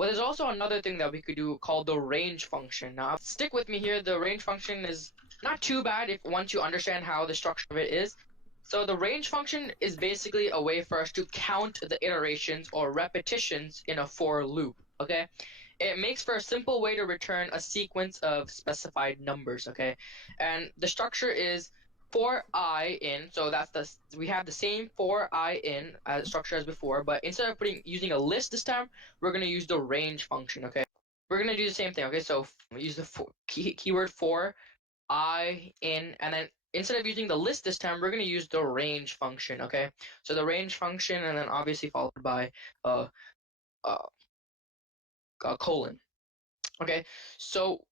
Well, there's also another thing that we could do called the range function. Now, stick with me here. The range function is not too bad if once you understand how the structure of it is. So the range function is basically a way for us to count the iterations or repetitions in a for loop, okay? It makes for a simple way to return a sequence of specified numbers, okay? And the structure is for I in, so we have the same for I in structure as before, but instead of using a list this time, we're going to use the range function, okay? We're going to do the same thing, okay? So use the keyword for I in, and then instead of using the list this time, we're going to use the range function, okay? So the range function, and then obviously followed by uh, uh, a colon. Okay, so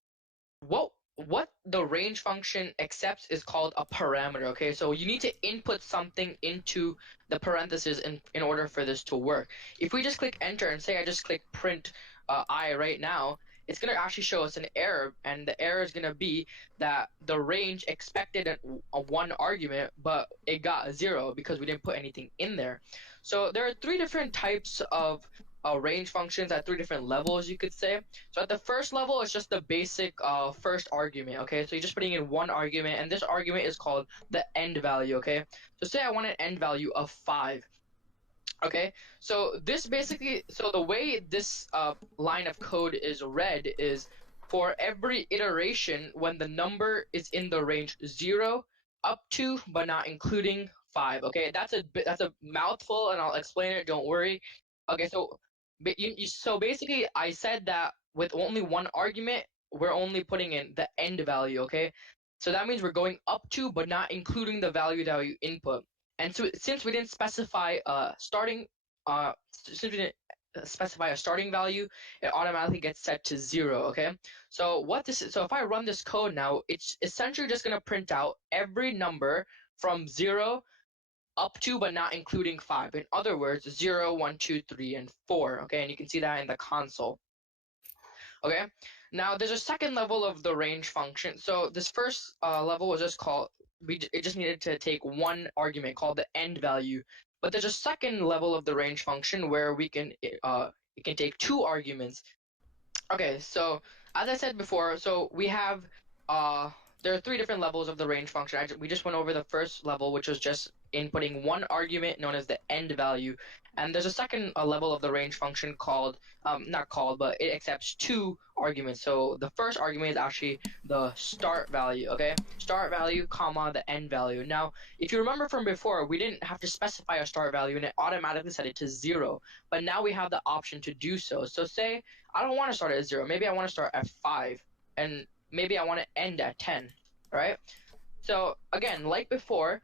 what the range function accepts is called a parameter. Okay, so you need to input something into the parentheses in order for this to work. If we just click enter and say I just click print I right now, it's gonna actually show us an error, and the error is gonna be that the range expected a one argument, but it got a 0 because we didn't put anything in there. So there are three different types of range functions at three different levels, you could say. So at the first level, it's just the basic first argument, okay? So you're just putting in one argument, and this argument is called the end value, okay? So say I want an end value of 5, okay? So the way this line of code is read is for every iteration when the number is in the range 0 up to, but not including 5, okay? That's a mouthful, and I'll explain it, don't worry. Okay, so so basically, I said that with only one argument, we're only putting in the end value, okay? So that means we're going up to, but not including the value that you input. And so since we didn't specify since we didn't specify a starting value, it automatically gets set to 0, okay? So so if I run this code now, it's essentially just gonna print out every number from 0 up to but not including 5. In other words, 0, 1, 2, 3, and 4. Okay, and you can see that in the console. Okay, now there's a second level of the range function. So this first level was just called, it just needed to take one argument called the end value. But there's a second level of the range function where it can take two arguments. Okay, so as I said before, so we have there are three different levels of the range function. We just went over the first level, which was just inputting one argument known as the end value, and there's a second level of the range function called not called, but it accepts two arguments. So the first argument is actually the start value. Okay, start value, comma the end value. Now, if you remember from before, we didn't have to specify a start value, and it automatically set it to 0. But now we have the option to do so. So say I don't want to start at 0. Maybe I want to start at 5, and maybe I want to end at 10, right? So again, like before,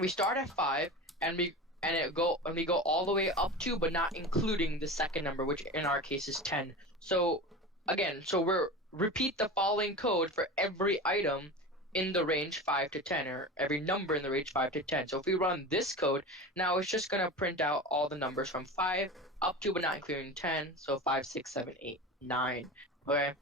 we start at 5, and we go all the way up to, but not including the second number, which in our case is 10. So again, we're repeat the following code for every item in the range 5 to 10, or every number in the range 5 to 10. So if we run this code, now it's just going to print out all the numbers from 5 up to, but not including 10. So 5, 6, 7, 8, 9. Okay.